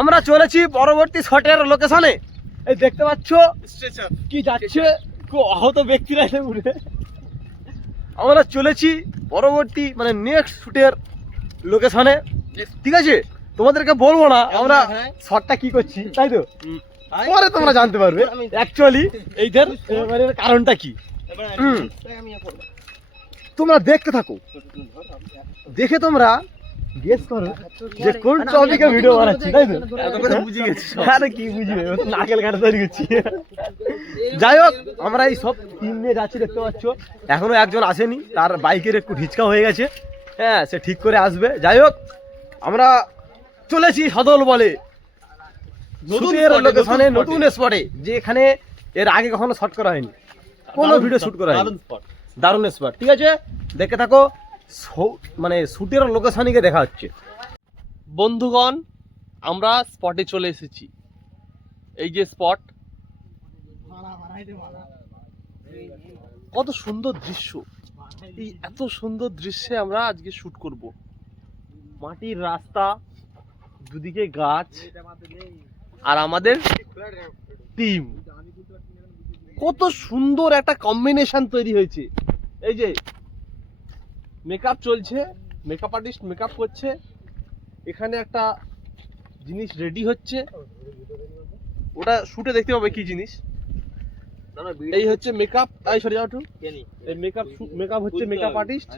আমরা চলেছি পরবর্তী শটের লোকেশনে। এই দেখতে পাচ্ছ কি যাচ্ছে, আহত ব্যক্তিরা এসে উঠে। আমরা চলেছি পরবর্তী মানে নেক্সট শুটের লোকেশনে, ঠিক আছে? তোমাদেরকে বলবো না আমরা শটটা কি করছি, তাই তো পরে তোমরা জানতে পারবে অ্যাকচুয়ালি এইটার কারণটা কি। তোমরা দেখতে থাকো, দেখে তোমরা গেস করো যে কোন টপিকে ভিডিও বানাচ্ছি, তাই তো? বুঝে গেছি। আরে কি বুঝবে, নাকেল কাটা তৈরি করছি। যাই হোক, আমরা এই সব টিম নিয়ে যাচ্ছি, দেখতে পাচ্ছ। এখনো একজন আসেনি, তার বাইকের একটু ঢিচকা হয়ে গেছে। হ্যাঁ, সে ঠিক করে আসবে। যাই হোক, আমরা চলেছি সদল বলে নতুন স্পটে, যেখানে এর আগে কখনো শট করা হয়নি, কোনো ভিডিও শুট করা হয়নি। দারুণ স্পট, ঠিক আছে? দেখে থাকো, মানে শুটের লোকেশনে গিয়ে দেখা হচ্ছে। বন্ধুগণ, আমরা স্পটে চলে এসেছি। এই যে স্পট, কত সুন্দর দৃশ্য। এই এত সুন্দর দৃশ্যে আমরা আজকে শুট করব। মাটির রাস্তা, দুদিকে গাছ, আর আমাদের টিম। কত সুন্দর একটা কম্বিনেশন তৈরি হয়েছে। এই যে মেকআপ চলছে, মেকআপ আর্টিস্ট মেকআপ করছে, এখানে একটা জিনিস রেডি হচ্ছে, ওটা শুটে দেখতে পাবে কি জিনিস। এই হচ্ছে মেকআপ, এই সরে যাও একটু। এই মেকআপ হচ্ছে মেকআপ আর্টিস্ট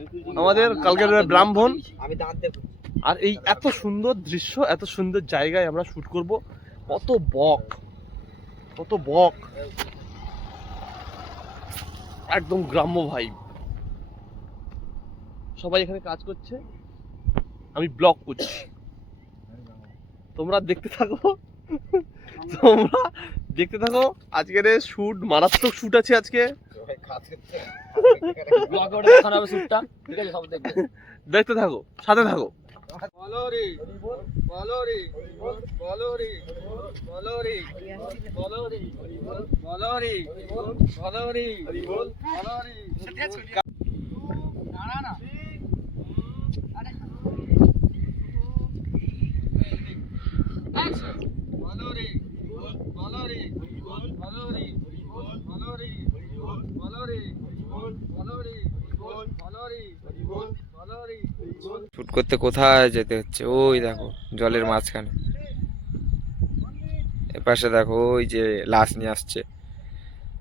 আমাদের কালকের ব্রাহ্মণ। আর এই এত সুন্দর দৃশ্য, এত সুন্দর জায়গায় আমরা শুট করব। কত বক, একদম গ্রাম্য ভাইব। সবাই এখানে কাজ করছে, আমি ব্লগ করছি। তোমরা দেখতে থাকো আজকের শুট, মারাত্মক শুট আছে আজকে। দেখতে থাকো, সাথে থাকো। শুট করতে কোথায় যেতে হচ্ছে? ওই দেখো জলের মাঝখানে, এপাশে দেখো ওই যে লাশ নিয়ে আসছে,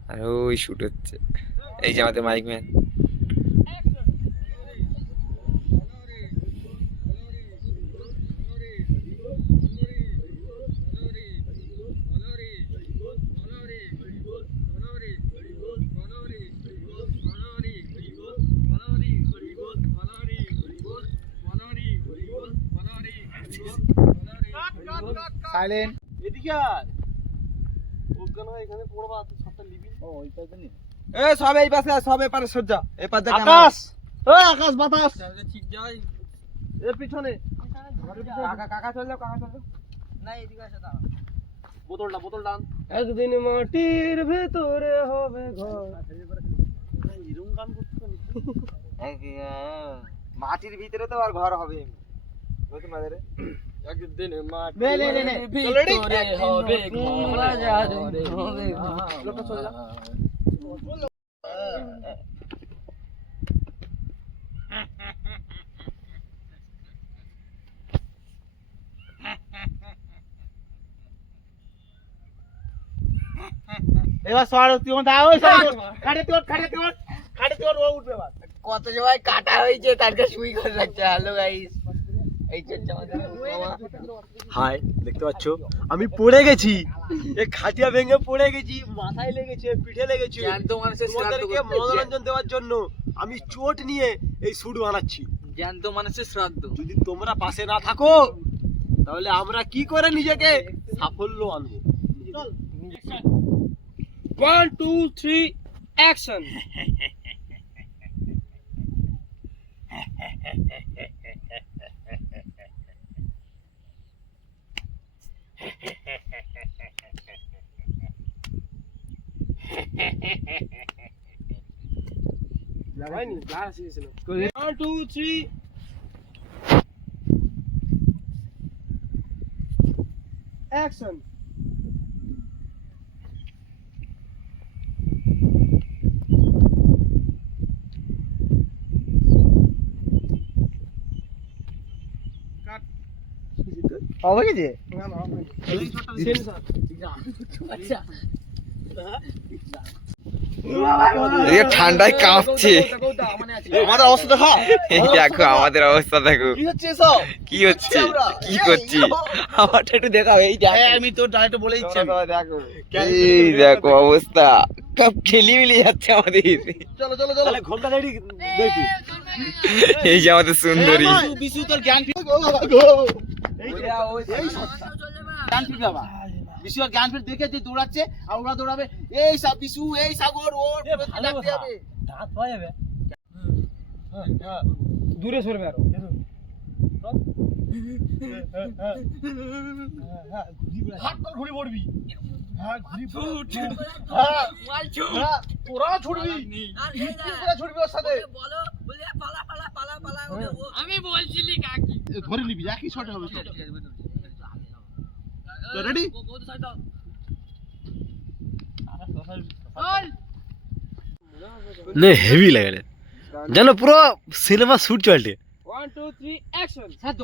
আর ওই শুট হচ্ছে। এই যে আমাদের মাইক ম্যান। সাইলেন্ট, এদিকে আয়। অজ্ঞান হয়ে এখানে পড়বা, তুই সবটা লিবি। ও ওই পাশে নে। এ সব এই পাশে, সব এই পাশে সজ্জা, এই পাশে আকাশ, এই আকাশ বাতাস ঠিক যাই। এর পিছনে কাকা চল যাও, না এদিকে আসে, দাঁড়া। বোতল টান। একদিন মাটির ভেতরে হবে ঘর। এরকম গান করছো? মাটির ভিতরে তো আর ঘর হবে নতুন বাজারে। একদিন মাটির ভিতরে হবে ঘর। এবার সর তুই দাও, ওই খাড়ে তোর ও উঠবে। কত সময় কাটা হয়েছে, তারকে সুই করে রাখছে। হ্যালো গাইস, এই হচ্ছে আমাদের হাই, দেখতে পাচ্ছ আমি পড়ে গেছি, এই খাটিয়া ভেঙে পড়ে গেছি, মাথায় লেগেছে, পিঠে লেগেছে। জ্যান্ত মানুষের তোমাদেরকে মনোরঞ্জন দেওয়ার জন্য আমি চোট নিয়ে এই শুট বানাচ্ছি। জ্যান্ত মানুষের শ্রাদ্ধ। যদি তোমরা পাশে না থাকো তাহলে আমরা কি করে নিজেকে সাফল্য আনবো? 1 2 3 অ্যাকশন। লাগাইনি, লাগাই ছিল। 1 2 3 অ্যাকশন। হবে কি যে এদিকে ঠান্ডায় কাঁপছে। আমাদের অবস্থা দেখা। এই দেখো আমাদের অবস্থা দেখো, কি হচ্ছে এসব? কি হচ্ছে, কি করছি আমারটা একটু দেখাও। এই দেখো, আমি তো ডাইরেক্ট বলে দিচ্ছি আমি। এই দেখো অবস্থা, সব ঠেলিমিলি যাচ্ছে আমাদের। চলো চলো চলো। ঘন্টা রেডি দেখি। এই যে আমাদের সুন্দরী। বিশু তোর জ্ঞান ফিরে বিশু আর জ্ঞান ফিরে দেখে যে দৌড়াচ্ছে আর ওরা দৌড়াবে। এই সব বিশু, এই সাগর, ওর ডাকতে হবে। দাঁত পাওয়া যাবে। দূরে সরবে আরো। হাত পা ঘুরে পড়বি। হ্যাঁ ঘুরি ফুট। হ্যাঁ মাল ছুট। হ্যাঁ তোরা ছুটবি। তোরা ছুটবি ওর সাথে। বলো বলে পালা পালা পালা পালা। আমি বলছিলি কাকি ধরে নিবি, একই শট হবে সব। তো রেডি? নে হেভি লাগে রে, জানো পুরো সিনেমা শুট চলছে। 1 2 3 অ্যাকশন। সাত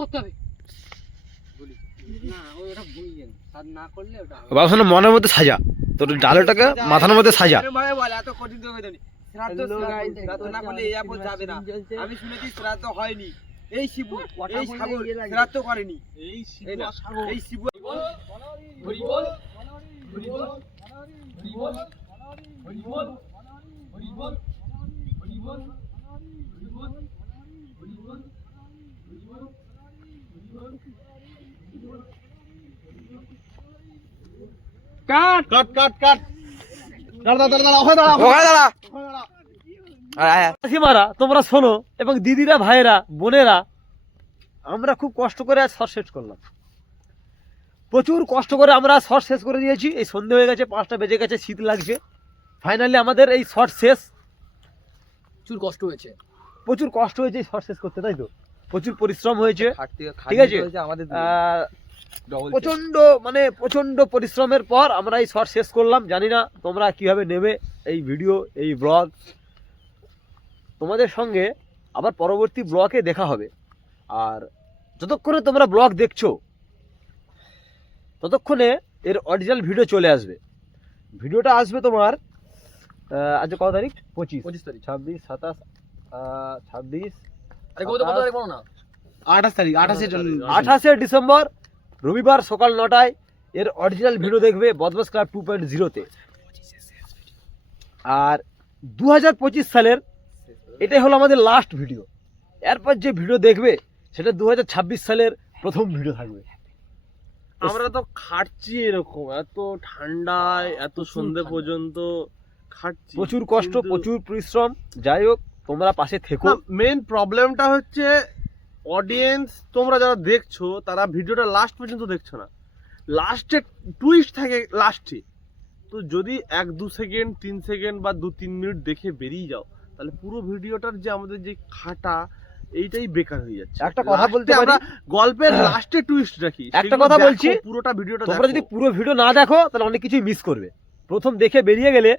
করতে হবে। না ওটা ভুল গেল, সাত না করলে ওটা হবে। বাবা শোনো, মনের মধ্যে সাজা, তোর ডালোটাকে মাথার মধ্যে সাজা। ভাই বল এত কঠিন তো হয়ে যাবে। শ্রাদ্ধ না করলে এই আপদ যাবে না। আমি শুনেছি শ্রাদ্ধ হয়নি। এই শিবু, এই সাগর শ্রাদ্ধ করেনি। এই শিবু আর সাগর। এই শিবু হরিবল হরিবল হরিবল হরিবল হরিবল হরিবল কাট কাট কাট কাট। দাঁড়া দাঁড়া দাঁড়া, ওখানে দাঁড়া, ওখানে দাঁড়া। ওখানে দাঁড়া। সীমারা তোমরা শোনো, এবং দিদিরা ভাইয়েরা বোনেরা, আমরা খুব কষ্ট করে আজ শর্ট শেষ করলাম। প্রচুর কষ্ট করে আমরা শর্ট শেষ করে দিয়েছি। এই সন্ধে হয়ে গেছে, 5টা বেজে গেছে, শীত লাগছে। ফাইনালি আমাদের এই শর্ট শেষ। প্রচুর কষ্ট হয়েছে। প্রচুর কষ্ট হয়েছে এই শর্ট শেষ করতে, তাই তো? প্রচুর পরিশ্রম হয়েছে, ঠিক আছে? প্রচন্ড পরিশ্রমের পর আমরা এই শর্ট শেষ করলাম। জানি না তোমরা কিভাবে নেবে এই ভিডিও, এই ব্লগ। তোমাদের সঙ্গে আবার পরবর্তী ব্লগে দেখা হবে। আর যতক্ষণে তোমরা ব্লগ দেখছো, ততক্ষণে এর অরিজিনাল ভিডিও চলে আসবে। ভিডিওটা আসবে তোমার আজ কত তারিখ? 25 তারিখ, 26, 27, 26, আরে কত তারিখ বলো না? 28 তারিখ, 28শে ডিসেম্বর রবিবার সকাল 9টায় এর অরিজিনাল ভিডিও দেখবে বদমাস ক্লাব 2.0-তে। আর 2025 সালের এটাই হলো আমাদের লাস্ট ভিডিও। এরপর যে ভিডিও দেখবে সেটা 2026 সালের প্রথম ভিডিও থাকবে। আমরা তো খাটছি এরকম, এত ঠান্ডায় এত সন্ধ্যে পর্যন্ত খাটছি, প্রচুর কষ্ট, প্রচুর পরিশ্রম। যাই হোক, তোমরা পাশে থেকো। মেন প্রবলেমটা হচ্ছে অডিয়েন্স, তোমরা যারা দেখছো তারা ভিডিওটা লাস্ট পর্যন্ত দেখছো না। লাস্টে টুইস্ট থাকে লাস্টে। তো যদি 1-2 সেকেন্ড 3 সেকেন্ড বা 2-3 মিনিট দেখে বেরিয়ে যাও, তাহলে পুরো ভিডিওটার যে আমাদের যে খাটা, এইটাই বেকার হয়ে যাচ্ছে। একটা কথা বলতে পারি, আমরা গল্পের লাস্টে টুইস্ট রাখি। একটা কথা বলছি, পুরোটা ভিডিওটা তোমরা যদি পুরো ভিডিও না দেখো তাহলে অনেক কিছুই মিস করবে। প্রথম দেখে বেরিয়ে গেলে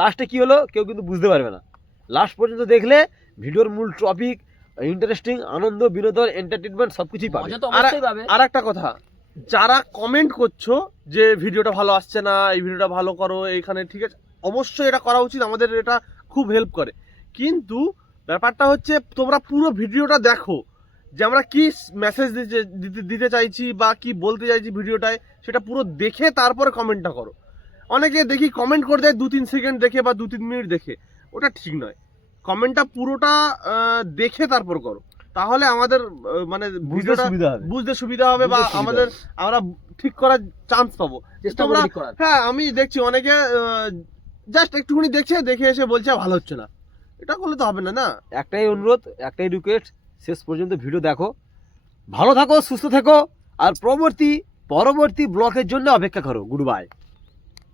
লাস্টে কি হলো কেউ কিন্তু বুঝতে পারবে না। লাস্ট পর্যন্ত দেখলে ভিডিওর মূল টপিক, ইন্টারেস্টিং, আনন্দ, বিনোদন, এন্টারটেইনমেন্ট সবকিছুই পাবে। আর একটা কথা, যারা কমেন্ট করছো যে ভিডিওটা ভালো আসছে না, এই ভিডিওটা ভালো করো, এইখানে ঠিক আছে, অবশ্যই এটা করা উচিত, আমাদের এটা খুব হেল্প করে। কিন্তু ব্যাপারটা হচ্ছে তোমরা পুরো ভিডিওটা দেখো, যে আমরা কি মেসেজ দিতে চাইছি বা কি বলতে চাইছি ভিডিওটায়, সেটা পুরো দেখে তারপরে কমেন্টটা করো। অনেকে দেখি কমেন্ট করে দেয় 2-3 সেকেন্ড দেখে বা 2-3 মিনিট দেখে, ওটা ঠিক নয়। কমেন্টটা পুরোটা দেখে তারপর করো, তাহলে আমাদের মানে ভিডিওটা বুঝতে সুবিধা হবে বা আমরা ঠিক করার চান্স পাবো। তোমরা, হ্যাঁ আমি দেখছি অনেকে জাস্ট একটুখানি দেখছে, দেখে এসে বলছে ভালো হচ্ছে না। এটা করলে তো হবে না। না, একটাই অনুরোধ, একটাই রিকোয়েস্ট, শেষ পর্যন্ত ভিডিও দেখো, ভালো থাকো, সুস্থ থেকো, আর পরবর্তী ব্লগের জন্য অপেক্ষা করো। Good bye.